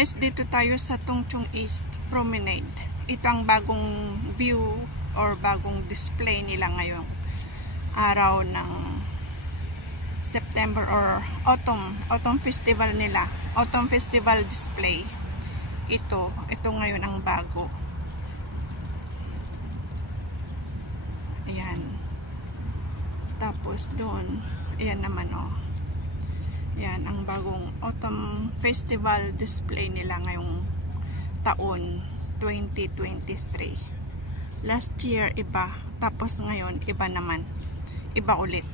Guys, dito tayo sa Tungchung East Promenade. Ito ang bagong view or bagong display nila ngayong araw ng September or autumn festival nila. Autumn festival display. Ito ngayon ang bago. Ayan. Tapos doon, ayan naman oh. Yan ang bagong autumn festival display nila ngayong taon 2023. Last year iba, tapos ngayon iba naman. Iba ulit.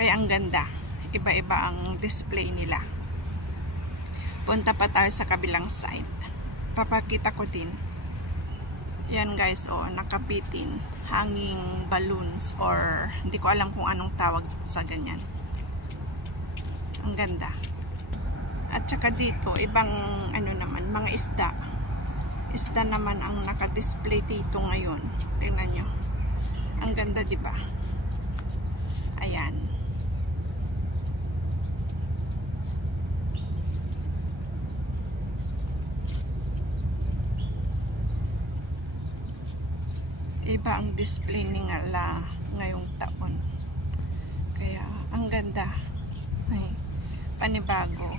Kaya ang ganda. Iba-iba ang display nila. Punta pa tayo sa kabilang side. Papakita ko din. Yan guys, oh, nakabitin. Hanging balloons or hindi ko alam kung anong tawag sa ganyan. Ang ganda. At saka dito, ibang ano naman, mga isda. Isda naman ang naka-display dito ngayon. Tingnan nyo. Ang ganda, di ba? Ayan. Iba ang display nila ngayong taon. Kaya, ang ganda. Ay, panibago.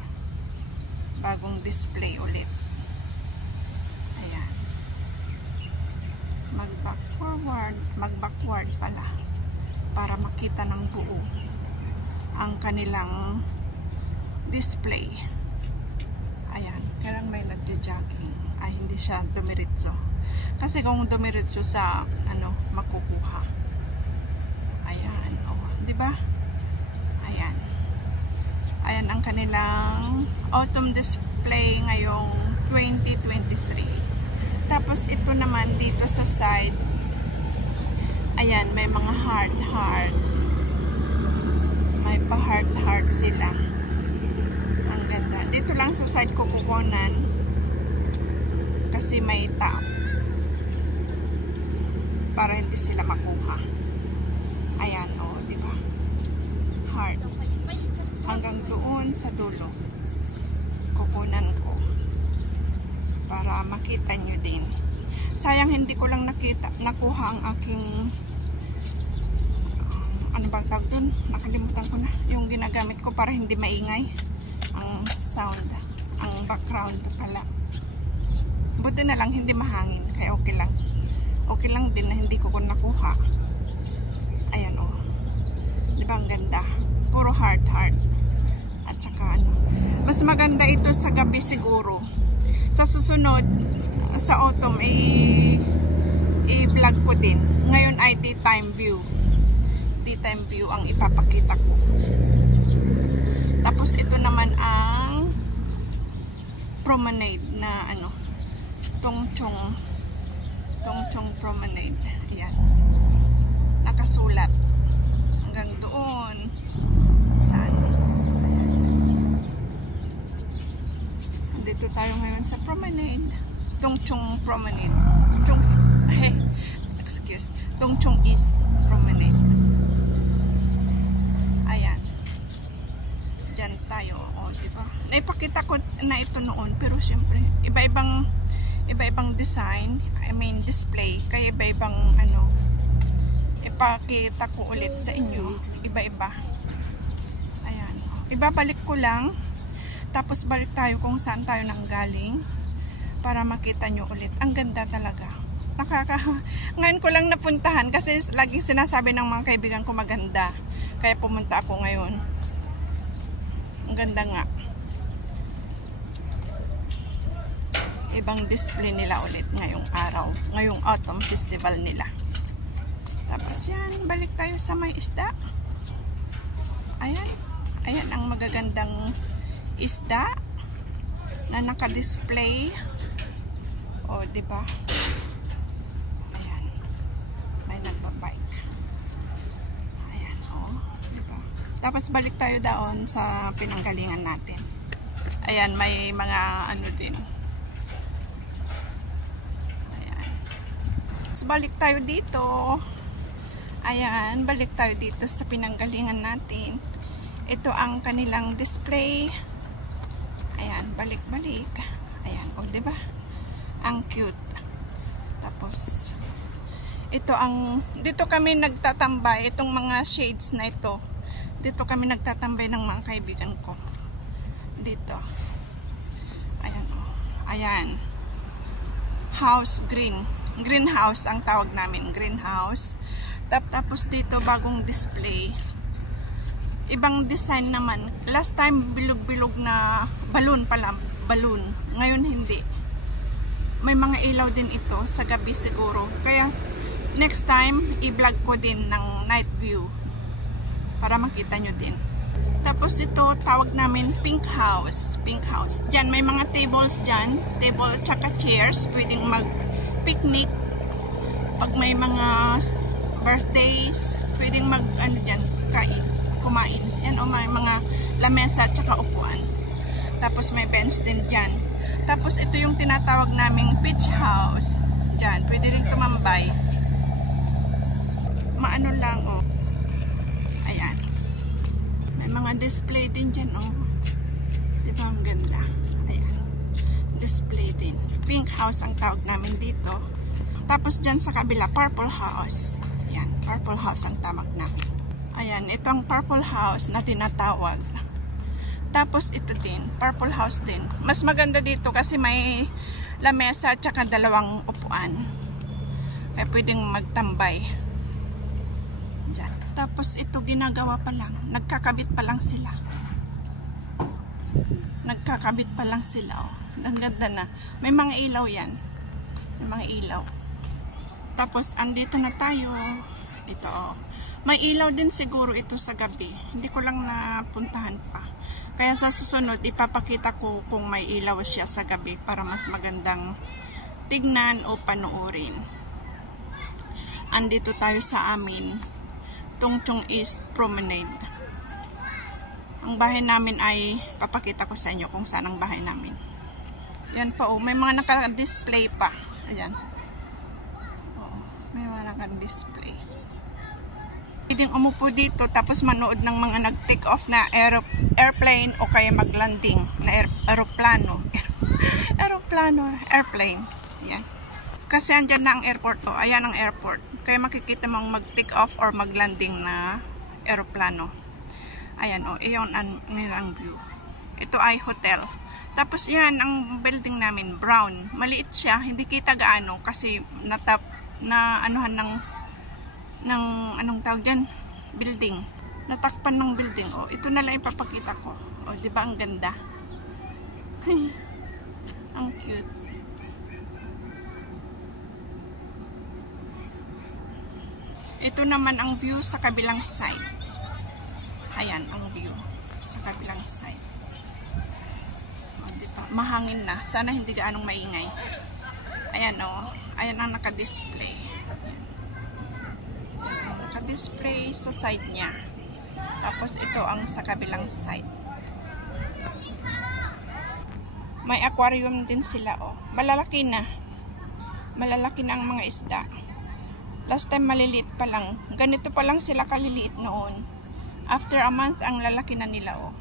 Bagong display ulit. Ayan. Mag-backward pala. Para makita ng buo ang kanilang display. Ayan. Kailang may nagja-jogging. Ay, hindi siya dumiritso. Kasi kung dumiritso sa, makukuha. Ayan. Oh, diba? Ayan. Ayan ang kanilang autumn display ngayong 2023. Tapos ito naman dito sa side. Ayan, may mga heart. May pa-heart sila. Ang ganda. Dito lang sa side ko kukunan. Kasi may tap. Para hindi sila makuha. Ayan, oh, di ba? Heart. Hanggang doon sa dulo. Kukunan ko. Para makita nyo din. Sayang hindi ko lang nakuha ang aking ano bang tawag dun? Nakalimutan ko na. Yung ginagamit ko para hindi maingay ang sound. Ang background pala. Buti na lang hindi mahangin. Kaya okay lang. Okay lang din na hindi ko nakuha. Ayan o. Diba ang ganda? Puro heart. At saka mas maganda ito sa gabi siguro. Sa susunod, sa autumn, i-vlog ko din. Ngayon ay daytime view. Daytime view ang ipapakita ko. Tapos ito naman ang promenade na Tungchung Promenade. Ayan. Nakasulat. Hanggang doon. Saan? Dito tayo ngayon sa promenade. Tungchung Promenade. Tungchung East Promenade. Ayan. Diyan tayo. O, diba? Naipakita ko na ito noon. Pero syempre, iba-ibang design. Display. Kaya iba-ibang ipakita ko ulit sa inyo. Iba-iba. Ayan. Ibabalik ko lang. Tapos balik tayo kung saan tayo nanggaling. Para makita nyo ulit. Ang ganda talaga. Ngayon ko lang napuntahan. Kasi laging sinasabi ng mga kaibigan ko maganda. Kaya pumunta ako ngayon. Ang ganda nga. Ibang display nila ulit ngayong araw. Ngayong autumn festival nila. Tapos yan, balik tayo sa may isda. Ayan. Ayan ang magagandang isda na naka-display. O, diba? Ayan. May nagbabike. Ayan, o. Diba? Tapos balik tayo doon sa pinanggalingan natin. Ayan, may mga din. Balik tayo dito. Ayan, balik tayo dito sa pinanggalingan natin. Ito ang kanilang display. Ayan, balik-balik. Ayan, o diba? Ang cute. Tapos, dito kami nagtatambay, itong mga shades na ito. Dito kami nagtatambay ng mga kaibigan ko. Dito. Ayan, o. Ayan. House green. Greenhouse ang tawag namin. Greenhouse. Tapos dito, bagong display. Ibang design naman. Last time, bilog-bilog na balloon pala. Balloon. Ngayon, hindi. May mga ilaw din ito sa gabi siguro. Kaya, next time, i-vlog ko din ng night view. Para makita nyo din. Tapos ito, tawag namin pink house. Pink house. Diyan, may mga tables dyan. Table at saka chairs. Pwedeng mag-picnic. Pag may mga birthdays, pwedeng dyan, kumain. Yan o, may mga lamesa at saka upuan. Tapos may bench din dyan. Tapos ito yung tinatawag naming beach house. Dyan, pwede rin tumambay. Maano lang o. Ayan. May mga display din dyan o. Diba ang ganda? Ayan. Display din. Pink house ang tawag namin dito. Tapos dyan sa kabila, purple house. Ayan, purple house ang tawag namin. Ayan, itong purple house na tinatawag. Tapos ito din, purple house din. Mas maganda dito kasi may lamesa at saka dalawang upuan. Kaya pwedeng magtambay. Diyan. Tapos ito ginagawa pa lang. Nagkakabit pa lang sila. Nagkakabit pa lang sila. Oh. Ang ganda na. May mga ilaw yan. May mga ilaw. Tapos andito na tayo. Ito oh. May ilaw din siguro ito sa gabi. Hindi ko lang napuntahan pa. Kaya sa susunod, ipapakita ko kung may ilaw siya sa gabi para mas magandang tignan o panoorin. Andito tayo sa amin. Tungchong East Promenade. Ang bahay namin ay papakita ko sa inyo kung saan ang bahay namin. Yan pa oh. May mga naka-display pa. Ayan. May mga naka-display. Pwedeng umupo dito tapos manood ng mga nag-take off na airplane o kaya mag-landing na aeroplano. Airplane. Yan. Kasi andyan na ang airport o. Ayan ang airport. Kaya makikita mong mag-take off or mag-landing na aeroplano. Ayan o. Iyon ang view. Ito ay hotel. Tapos yan ang building namin. Brown. Maliit siya. Hindi kita gaano kasi na anuhan ng anong tawag dyan? Building. Natakpan ng building. O, ito na lang ipapakita ko. O, diba ang ganda? Ang cute. Ito naman ang view sa kabilang side. Ayan ang view sa kabilang side. O, diba? Mahangin na. Sana hindi gaanong maingay. Ayan o. Ayan ang naka-display. Naka-display sa side niya. Tapos ito ang sa kabilang side. May aquarium din sila oh. Malalaki na. Malalaki na ang mga isda. Last time maliliit pa lang. Ganito pa lang sila kaliliit noon. After a month ang lalaki na nila oh.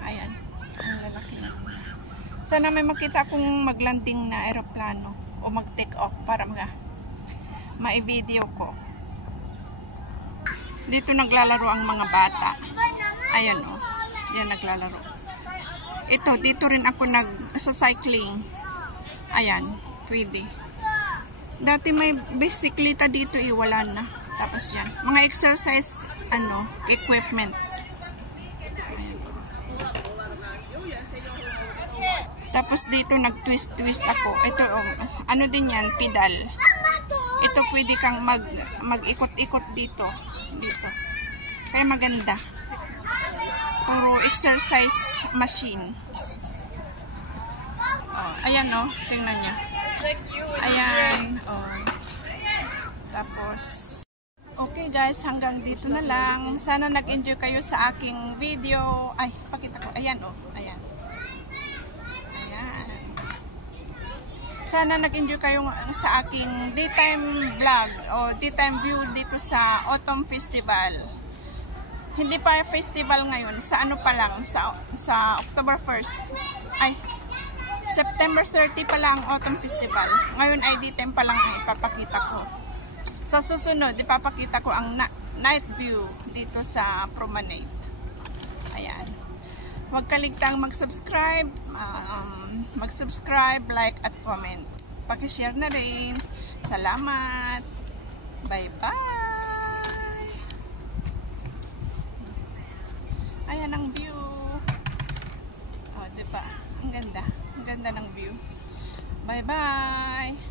Ayan. Ang lalaki na. Sana may makita akong maglanding na aeroplano o mag-take off para ma-video ko. Dito naglalaro ang mga bata. Ayan o. Yan naglalaro. Ito, dito rin ako sa cycling. Ayan, pwede. Dati may bisikleta dito wala na. Tapos yan. Mga exercise, equipment. Tapos dito nag-twist ako. Ito, ano din yan, pedal. Ito pwede kang mag-ikot-ikot dito. Kaya maganda. Puro exercise machine. Oh, ayan oh, tingnan nyo. Ayan, oh. Tapos, okay guys, hanggang dito na lang. Sana nag-enjoy kayo sa aking video. Ay, pakita ko. Ayan oh, ayan. Sana nag-enjoy kayo sa aking daytime vlog o daytime view dito sa Autumn Festival. Hindi pa festival ngayon. Sa ano pa lang, sa October 1st. Ay, September 30 pa lang Autumn Festival. Ngayon ay daytime pa lang ang ipapakita ko. Sa susunod, ipapakita ko ang night view dito sa Promenade. Ayan. Huwag kaligtang mag-subscribe, like at comment. Paki-share na rin. Salamat. Bye-bye. Ayan ang view. Oh, diba? Ang ganda. Ang ganda ng view. Bye-bye.